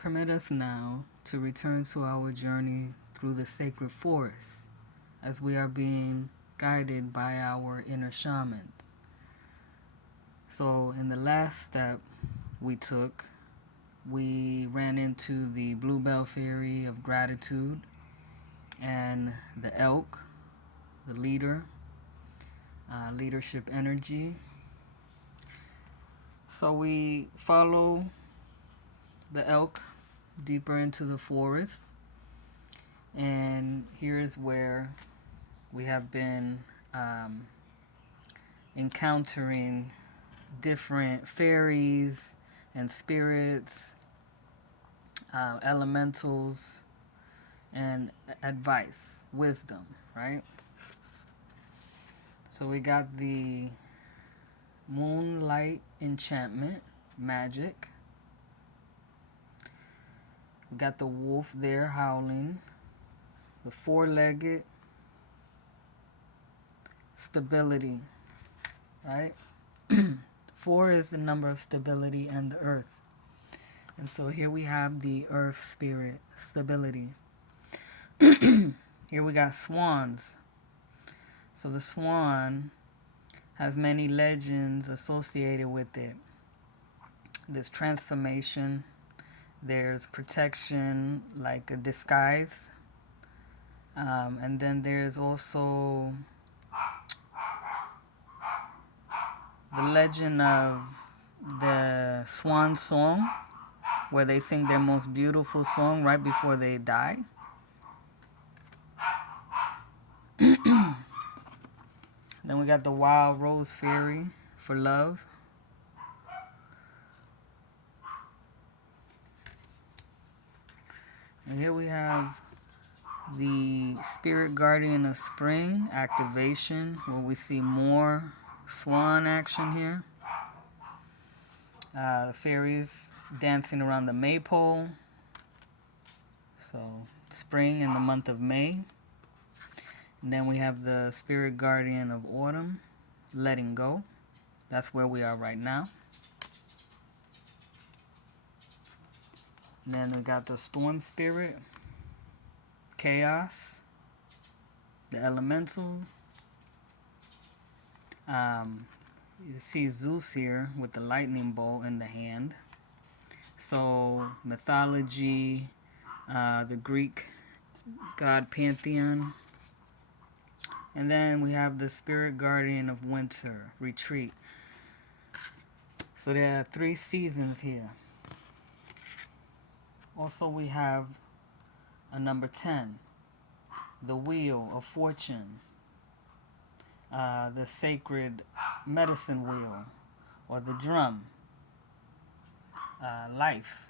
Permit us now to return to our journey through the sacred forest as we are being guided by our inner shamans. So, in the last step we took, we ran into the bluebell fairy of gratitude and the elk, the leader, leadership energy. So we follow the elk deeper into the forest, and here is where we have been encountering different fairies and spirits, elementals, and advice, wisdom, right? So we got the moonlight enchantment, magic. We got the wolf there howling. The four-legged, stability, right? 4 is the number of stability and the earth. And so here we have the earth spirit, stability. Here we got swans. So the swan has many legends associated with it. There's transformation, there's protection, like a disguise, and then there's also the legend of the swan song, where they sing their most beautiful song right before they die. Then we got the wild rose fairy for love. And here we have the spirit guardian of spring activation, where we see more swan action here. The fairies dancing around the maypole. So spring in the month of May. And then we have the spirit guardian of autumn, letting go. That's where we are right now. And then we got the storm spirit, chaos, the elemental. You see Zeus here with the lightning bolt in the hand. So mythology, the Greek god pantheon. And then we have the spirit guardian of winter, retreat. So there are 3 seasons here. Also we have a number 10, the wheel of fortune, the sacred medicine wheel, or the drum, life,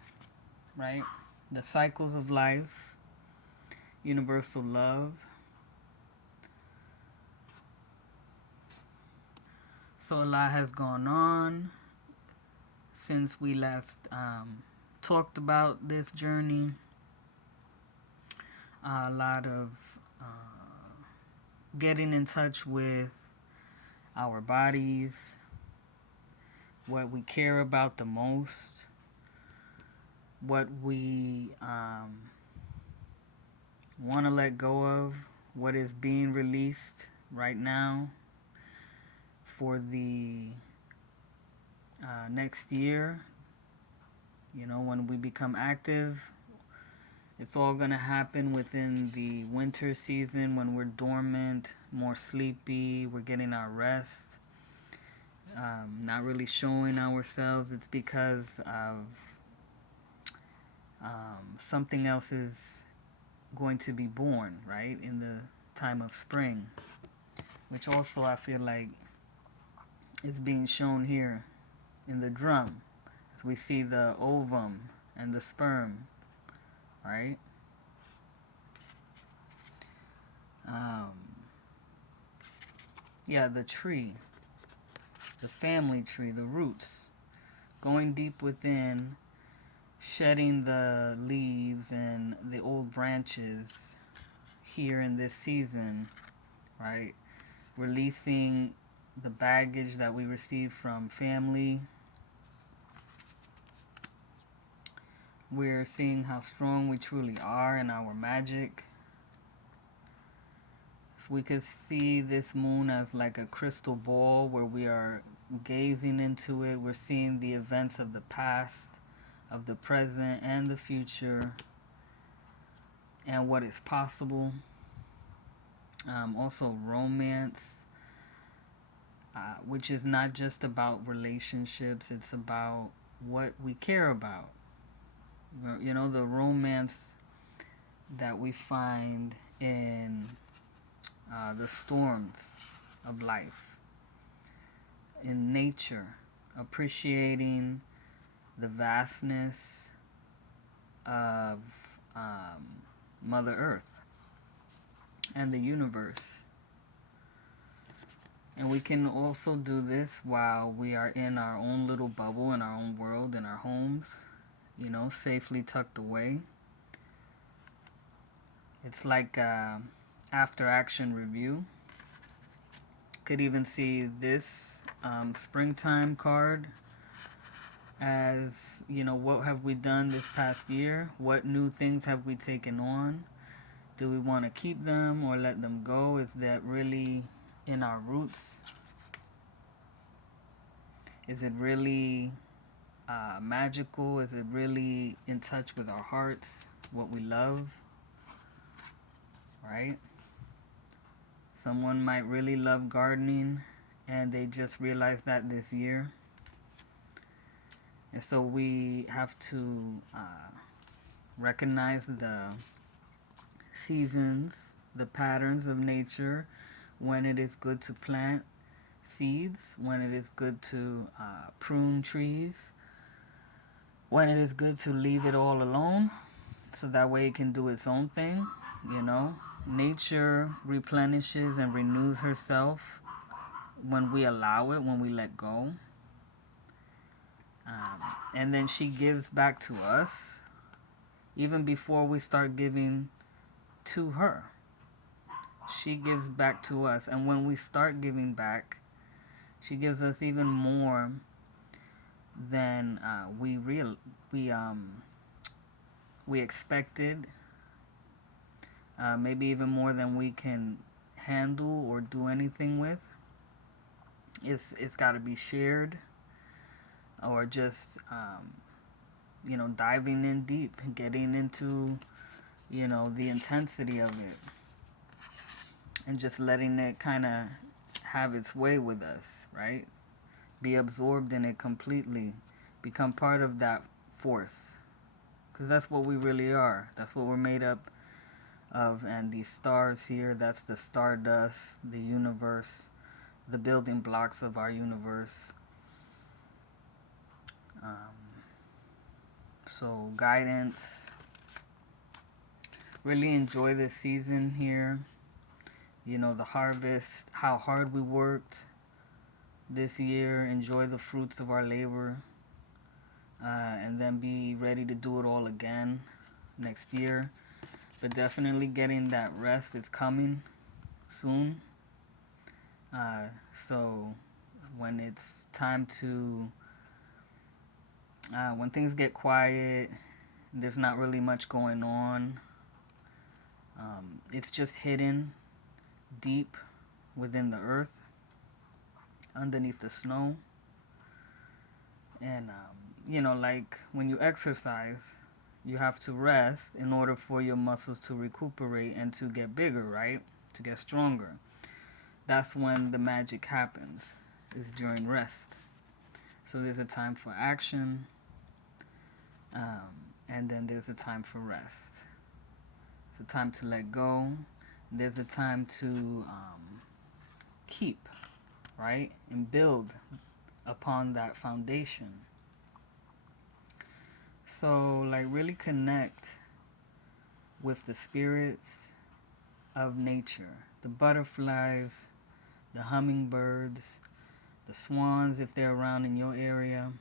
right? The cycles of life, universal love. So a lot has gone on since we last talked about this journey. A lot of getting in touch with our bodies, what we care about the most, what we want to let go of, what is being released right now for the next year. You know, when we become active, it's all going to happen within the winter season when we're dormant, more sleepy, we're getting our rest, not really showing ourselves. It's because of something else is going to be born, right, in the time of spring, which also I feel like is being shown here in the drum, as we see the ovum and the sperm, right? Yeah, the tree, the family tree, the roots, going deep within, shedding the leaves and the old branches here in this season, right? Releasing the baggage that we receive from family, we're seeing how strong we truly are in our magic. If we could see this moon as like a crystal ball where we are gazing into it, we're seeing the events of the past, of the present, and the future, and what is possible. Also romance, which is not just about relationships, it's about what we care about. You know, the romance that we find in the storms of life, in nature, appreciating the vastness of Mother Earth and the universe. And we can also do this while we are in our own little bubble, in our own world, in our homes, you know, safely tucked away. It's like after action review. Could even see this springtime card as, you know, what have we done this past year? What new things have we taken on? Do we want to keep them or let them go? Is that really in our roots? Is it really magical? Is it really in touch with our hearts, what we love? Right? Someone might really love gardening and they just realized that this year. And so we have to recognize the seasons, the patterns of nature, when it is good to plant seeds, when it is good to prune trees, when it is good to leave it all alone so that way it can do its own thing. You know, nature replenishes and renews herself when we allow it, when we let go. And then she gives back to us even before we start giving to her. She gives back to us, and when we start giving back, she gives us even more than we expected. Maybe even more than we can handle or do anything with. It's got to be shared, or just you know, diving in deep, getting into, you know, the intensity of it, and just letting it kind of have its way with us, right? Be absorbed in it completely, become part of that force, because that's what we really are. That's what we're made up of. And these stars here, that's the stardust, the universe, the building blocks of our universe. So guidance. Really enjoy this season here. You know, the harvest, how hard we worked this year. Enjoy the fruits of our labor. And then be ready to do it all again next year. But definitely getting that rest. It's coming soon. So when it's time to, when things get quiet, there's not really much going on. It's just hidden deep within the earth, underneath the snow. And, you know, like when you exercise, you have to rest in order for your muscles to recuperate and to get bigger, right? To get stronger. That's when the magic happens, is during rest. So there's a time for action, and then there's a time for rest. It's a time to let go. There's a time to keep, right? And build upon that foundation. So, like, really connect with the spirits of nature. The butterflies, the hummingbirds, the swans if they're around in your area.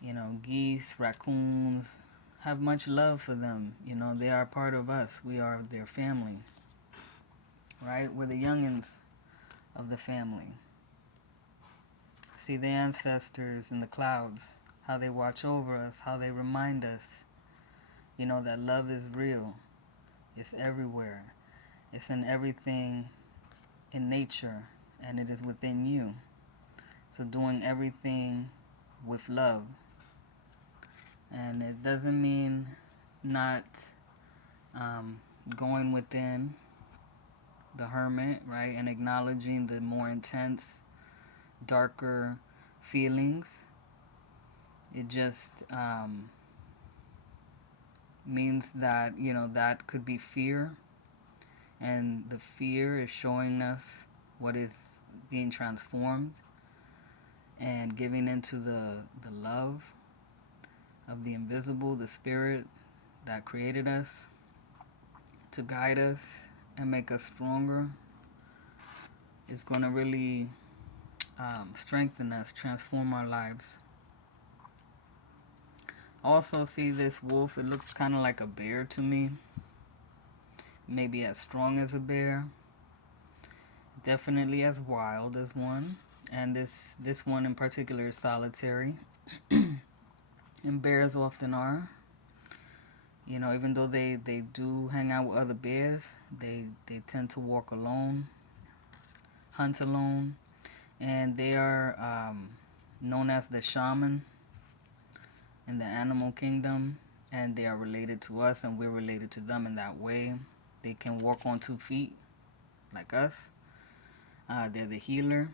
You know, geese, raccoons. Have much love for them. You know, they are part of us. We are their family. Right? We're the youngins of the family. See the ancestors in the clouds, how they watch over us, how they remind us, that love is real. It's everywhere. It's in everything in nature, and it is within you. So doing everything with love. And it doesn't mean not going within the hermit, right, and acknowledging the more intense, darker feelings. It just means that, that could be fear, and the fear is showing us what is being transformed, and giving into the love of the invisible, the spirit that created us to guide us and make us stronger, is going to really strengthen us, transform our lives. Also see this wolf, it looks kind of like a bear to me. Maybe as strong as a bear. Definitely as wild as one. And this one in particular is solitary. And bears often are. Even though they do hang out with other bears, they tend to walk alone, hunt alone. And they are known as the shaman in the animal kingdom, and they are related to us, and we're related to them in that way. They can walk on 2 feet like us. They're the healer,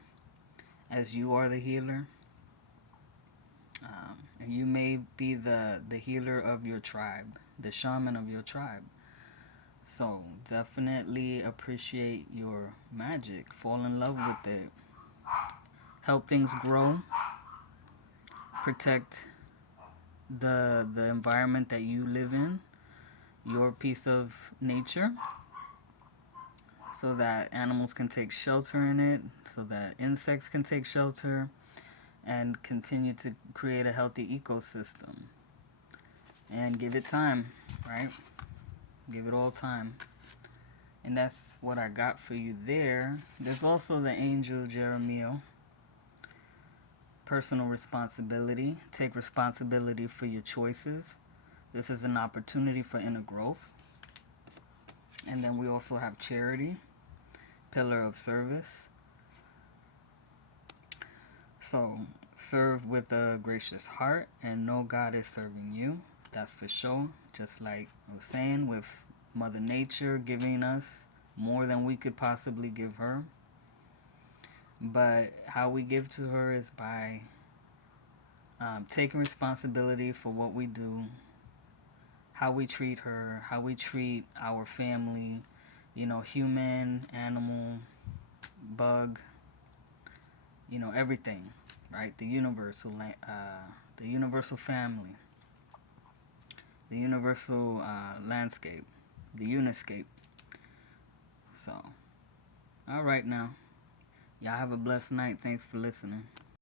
as you are the healer, and you may be the healer of your tribe, the shaman of your tribe. So definitely appreciate your magic, fall in love with it, help things grow, protect the environment that you live in, your piece of nature, so that animals can take shelter in it, so that insects can take shelter, and continue to create a healthy ecosystem. And give it time, right? Give it all time. And that's what I got for you there. There's also the angel Jeremiah. Personal responsibility. Take responsibility for your choices. This is an opportunity for inner growth. And then we also have charity, pillar of service. So serve with a gracious heart and know God is serving you. That's for sure. Just like I was saying, with Mother Nature giving us more than we could possibly give her. But how we give to her is by taking responsibility for what we do, how we treat her, how we treat our family, human, animal, bug, everything, right? The universal family, the universal landscape, the uniscape. So, all right now. Y'all have a blessed night. Thanks for listening.